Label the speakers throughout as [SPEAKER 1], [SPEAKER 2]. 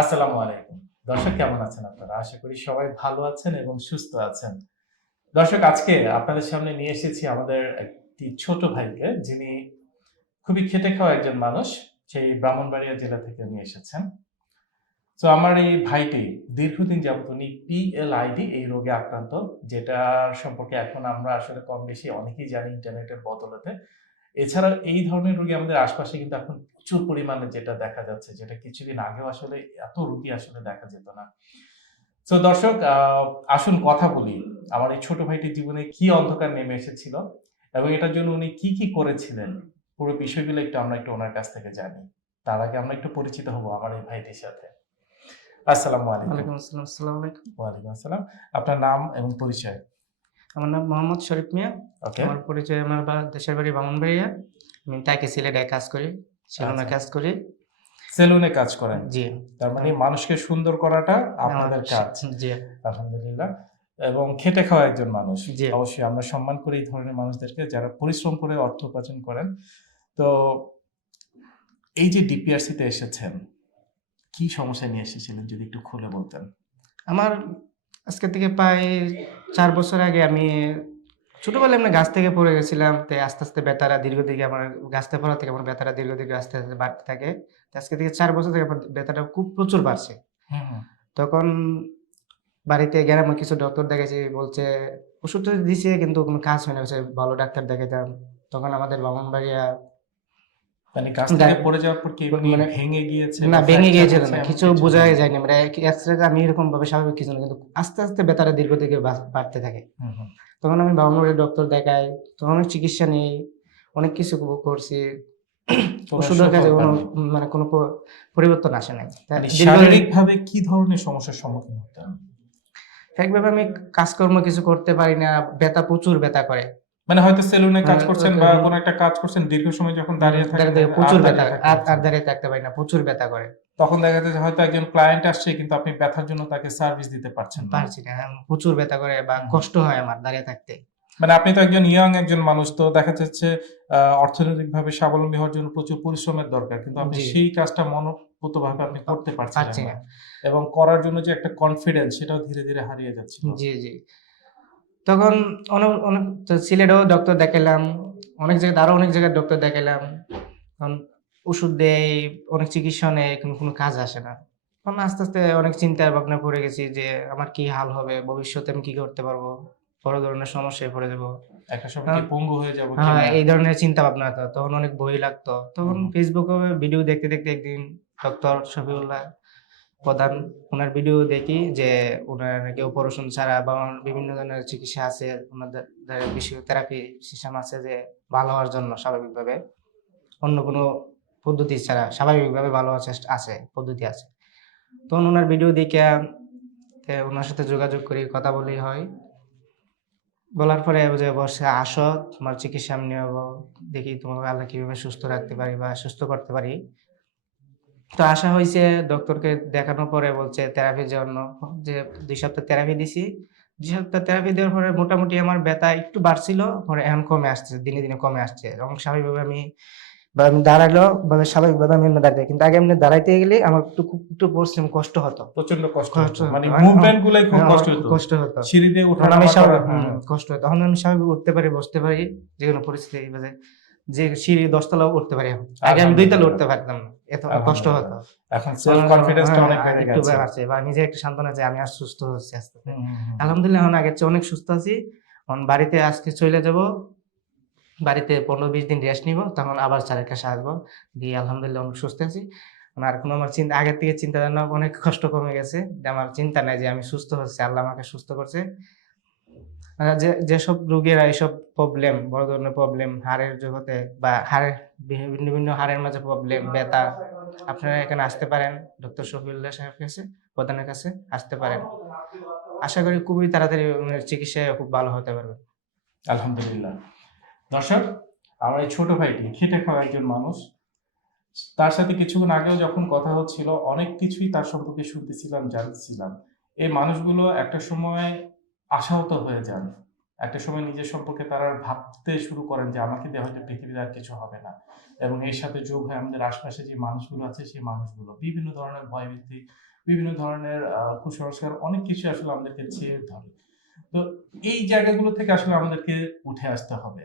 [SPEAKER 1] আসসালামু আলাইকুম। দর্শক, কেমন আছেন আপনারা? আশা করি সবাই ভালো আছেন এবং সুস্থ আছেন। দর্শক, আজকে আপনাদের সামনে নিয়ে এসেছি আমাদের একটি ছোট ভাইকে, যিনি খুবই খেটে খাওয়া একজন মানুষ, সেই ব্রাহ্মণবাড়িয়া জেলা থেকে নিয়ে এসেছেন। তো আমার এই ভাইটি, দীর্ঘদিন যাবত উনি পিএলআইডি এই রোগে আক্রান্ত, যেটার সম্পর্কে এখন আমরা আসলে কম বেশি অনেকেই জানি ইন্টারনেটের বদলতে। এছাড়া এই ধরনের রোগী আমাদের আশপাশে কিন্তু এখন প্রচুর পরিমাণে যেটা দেখা যাচ্ছে যেটা কিছুদিন আগেও আসলে এত রোগী আসলে দেখা যেত না। তো দর্শক আসুন কথা বলি। আমার এই ছোট ভাইটির জীবনে কি অন্ধকার নেমে এসেছিল এবং এটার জন্য উনি কি কি করেছিলেন পুরো বিষয়গুলো একটু আমরা একটু ওনার কাছ থেকে জানি। তার আগে আমরা একটু পরিচিত হব আমার এই ভাইটির সাথে। আসসালামু আলাইকুম।
[SPEAKER 2] ওয়ালাইকুম আসসালাম আসসালামু আলাইকুম।
[SPEAKER 1] ওয়ালাইকুম আসসালাম। আপনার নাম এবং পরিচয়?
[SPEAKER 2] আমার নাম মোহাম্মদ শরীফ মিয়া। আমার পরিচয় আমার বা দেশের বাড়ি বামনবাড়িয়া। আমি তাকে সিলেটে কাজ করি সেলুনে আচ্ছা। কাজ করি।
[SPEAKER 1] সেলুনে কাজ করেন? জি। তার মানে মানুষকে সুন্দর করাটা আপনাদের কাজ। জি। আলহামদুলিল্লাহ। এবং খেটে খাওয়া একজন মানুষ। অবশ্যই আমরা সম্মান করি এই ধরনের মানুষদেরকে যারা পরিশ্রম করে অর্থ উপার্জন করেন। তো এই যে ডিপিআরসিতে এসেছেন কি সমস্যা নিয়ে এসেছিলেন যদি একটু খুলে বলতেন?
[SPEAKER 2] আমার আজকে থেকে প্রায় চার বছর আগে আমি ছোটবেলায় এমনি গাছ থেকে পড়ে গেছিলাম তো আস্তে আস্তে বেতারা দীর্ঘ দিকে আমার গাছ থেকে পড়া থেকে আমার বেতারা দীর্ঘ দিকে আস্তে আস্তে বাড়তে থাকে। আজকে থেকে চার বছর থেকে আমার বেতাটা খুব প্রচুর বাড়ছে। তখন বাড়িতে গেলাম কিছু ডক্টর দেখেছি বলছে ওষুধ দিছে কিন্তু কোনো কাজ হয় না ভালো ডাক্তার দেখাতাম তখন আমাদের বামনবাড়িয়া
[SPEAKER 1] মানে গাছ থেকে পড়ে যাওয়ার পর কি মানে- ভেঙে গিয়েছে
[SPEAKER 2] না ভেঙে গিয়েছিল না কিছু বোঝাই যায়নি। মানে এক্সরে আমি এরকম ভাবে স্বাভাবিক কিছু না কিন্তু আস্তে আস্তে বেতারা দীর্ঘ দিকে বাড়তে থাকে। হুম, হুম। তখন আমি বামনবাড়ির ডক্টর দেখাই তখন অনেক চিকিৎসা নেই অনেক কিছু করছি। ওষুধের কাছে কোনো মানে কোনো পরিবর্তন আসে নাই।
[SPEAKER 1] মানে শারীরিকভাবে কি ধরনের সমস্যার সম্মুখীন হতেন
[SPEAKER 2] একভাবে আমি কাজকর্ম কিছু করতে পারি না ব্যথা প্রচুর ব্যথা করে।
[SPEAKER 1] মানে হয়তো সেলুনে কাজ হ্যাঁ, করছেন বা। কোনো একটা কাজ করছেন দীর্ঘ সময় যখন দাঁড়িয়ে থাকেন
[SPEAKER 2] প্রচুর ব্যথা আর দাঁড়িয়ে থাকতে পারি না প্রচুর ব্যথা করে।
[SPEAKER 1] তখন দেখা যাচ্ছে হয়তো একজন ক্লায়েন্ট আসছে কিন্তু আপনি ব্যথার জন্য তাকে সার্ভিস দিতে পারছেন না।
[SPEAKER 2] পারছি না হ্যাঁ, প্রচুর ব্যথা করে বা কষ্ট হয় আমার দাঁড়িয়ে থাকতে।
[SPEAKER 1] মানে আপনি তো একজন ইয়াং একজন মানুষ তো দেখা যাচ্ছে আহ, অর্থনৈতিকভাবে স্বাবলম্বী হওয়ার জন্য প্রচুর পরিশ্রমের দরকার কিন্তু আপনি সেই কাজটা মনোপুতভাবে আপনি করতে পারছেন না। এবং করার জন্য যে একটা কনফিডেন্স সেটাও ধীরে ধীরে হারিয়ে যাচ্ছে।
[SPEAKER 2] জি জি। তখন অনেক অনেক সিলেটেও ডক্টর দেখালাম অনেক জায়গায় আরও অনেক জায়গায় ডক্টর দেখালাম তখন ওষুধ দেয় অনেক চিকিৎসা নেয় কিন্তু কোনো কাজ আসে না। তখন আস্তে আস্তে অনেক চিন্তার ভাবনা পড়ে গেছি যে আমার কি হাল হবে ভবিষ্যতে আমি কি করতে পারব? বড় ধরনের সমস্যায় পড়ে যাব।
[SPEAKER 1] একটা সময় পঙ্গু হয়ে যাব
[SPEAKER 2] হ্যাঁ এই ধরনের চিন্তা ভাবনা তখন অনেক বই লাগতো। তখন। ফেসবুকে ভিডিও দেখতে দেখতে একদিন ডক্টর শফিউল্লাহ প্রধান ওনার ভিডিও দেখি যে ওনার নাকি অপারেশন ছাড়া বা বিভিন্ন ধরনের চিকিৎসা আছে, ওনাদের বিষয় থেরাপি সিস্টেম আছে যে ভালো হওয়ার জন্য স্বাভাবিকভাবে। অন্য কোনো পদ্ধতি ছাড়া স্বাভাবিকভাবে ভালো হওয়ার চেষ্টা আছে, পদ্ধতি আছে। তো ওনার ভিডিও দেখে ওনার সাথে যোগাযোগ করি কথা বলি হয়। বলার পরে যে বসে, আসো, তোমার চিকিৎসা আমি নেব, দেখি তোমাকে আল্লাহ কীভাবে সুস্থ রাখতে পারি বা সুস্থ করতে পারি। তো আসা হয়েছে ডক্টরকে দেখানোর পরে বলছে থেরাপির জন্য যে দুই সপ্তাহ থেরাপি দিছি। দুই সপ্তাহ থেরাপি দেওয়ার পরে মোটামুটি আমার ব্যথা একটু বাড়ছিল পরে এখন কমে আসছে দিনে দিনে কমে আসছে। এবং স্বাভাবিকভাবে আমি আমি দাঁড়াল বা স্বাভাবিকভাবে আমি এমনি কিন্তু আগে এমনি দাঁড়াইতে গেলে আমার একটু খুব একটু পরিশ্রম কষ্ট হতো।
[SPEAKER 1] প্রচণ্ড কষ্ট হতো। হতো। মানে মুভমেন্ট গুলাই খুব হ্যাঁ, কষ্ট হতো। কষ্ট হতো। সিঁড়ি দিয়ে উঠা তখন আমি স্বাভাবিক
[SPEAKER 2] করা, হুম, হ্যাঁ। কষ্ট হয় তখন আমি স্বাভাবিক উঠতে পারি বসতে পারি যে কোনো পরিস্থিতি যে সিঁড়ি দশতলাও উঠতে পারি এখন। আগে আমি দুই তলা উঠতে পারতাম না। এত কষ্ট হতো।
[SPEAKER 1] এখন সেলফ কনফিডেন্সটা অনেক হ্যাঁ, বেড়ে একটু গেছে। বাড়ছে
[SPEAKER 2] বা নিজে একটা সান্ত্বনা আছে আমি আর সুস্থ হচ্ছি আস্তে আস্তে। হুম, হুম, হুম। আলহামদুলিল্লাহ এখন আগের চেয়ে অনেক সুস্থ আছি। এখন বাড়িতে আজকে চলে যাব। বাড়িতে পনেরো বিশ দিন রেস্ট নিব তখন আবার স্যারের কাছে আসব। দিয়ে আলহামদুলিল্লাহ অনেক সুস্থ আছি। আর কোনো আমার চিন্তা আগের থেকে চিন্তা অনেক কষ্ট কমে গেছে। আমার চিন্তা নাই যে আমি সুস্থ হচ্ছি আল্লাহ আমাকে সুস্থ করছে। যেসব রোগীরা এইসব প্রবলেম বড় ধরনের প্রবলেম হাড়ের জগতে বা হাড়ের বিভিন্ন বিভিন্ন হাড়ের মাঝে প্রবলেম ব্যথা, আপনারা এখানে আসতে পারেন ডক্টর শফিউল্লাহ সাহেবের কাছে, প্রধানের কাছে আসতে পারেন। আশা করি খুবই তাড়াতাড়ি উনার চিকিৎসায় খুব ভালো হতে পারবে।
[SPEAKER 1] আলহামদুলিল্লাহ। দর্শক, আমার এই ছোট ভাইটি, খেটে খাওয়া একজন মানুষ। তার সাথে কিছুক্ষণ আগেও যখন কথা হচ্ছিল, অনেক কিছুই তার সম্পর্কে শুনতেছিলাম, জানতেছিলাম। এই মানুষগুলো একটা সময় আশাহত হয়ে যান। একটা সময় নিজের সম্পর্কে তারা ভাবতে শুরু করেন যে, আমাকে দিয়ে হয়তো পৃথিবীতে আর কিছু হবে না। এবং এর সাথে যোগ হয় আমাদের আশপাশে যে মানুষগুলো আছে, সেই মানুষগুলো বিভিন্ন ধরনের ভয়ভীতি, বিভিন্ন ধরনের কুসংস্কার, অনেক কিছু আসলে আমাদেরকে চেয়ে ধরে। তো এই জায়গাগুলো থেকে আসলে আমাদেরকে উঠে আসতে হবে।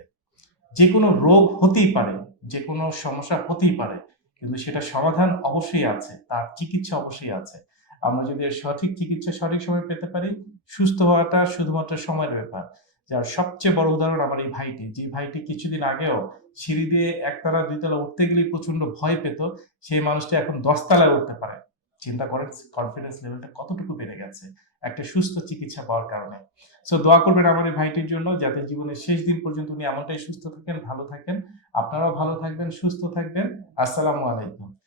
[SPEAKER 1] যে কোনো রোগ হতেই পারে যে কোনো সমস্যা হতেই পারে, কিন্তু সেটা সমাধান অবশ্যই আছে, তার চিকিৎসা অবশ্যই আছে। আমরা যদি সঠিক চিকিৎসা সঠিক সময় পেতে পারি, সুস্থ হওয়াটা শুধুমাত্র সময়ের ব্যাপার। যার সবচেয়ে বড় উদাহরণ আমার এই ভাইটি। যে ভাইটি কিছুদিন আগেও সিঁড়ি দিয়ে একতলা, দুইতলা উঠতে গেলেই প্রচণ্ড ভয় পেত। সেই মানুষটি এখন দশতলায় উঠতে পারে। চিন্তা করেন কনফিডেন্স লেভেলটা কতটুকু বেড়ে গেছে একটা সুস্থ চিকিৎসা পাওয়ার কারণে। সো দোয়া করবেন আমার এই ভাইটির জন্য যাতে জীবনের শেষ দিন পর্যন্ত উনি এমনটাই সুস্থ থাকেন, ভালো থাকেন। আপনারাও ভালো থাকবেন, সুস্থ থাকবেন। আসসালামু আলাইকুম।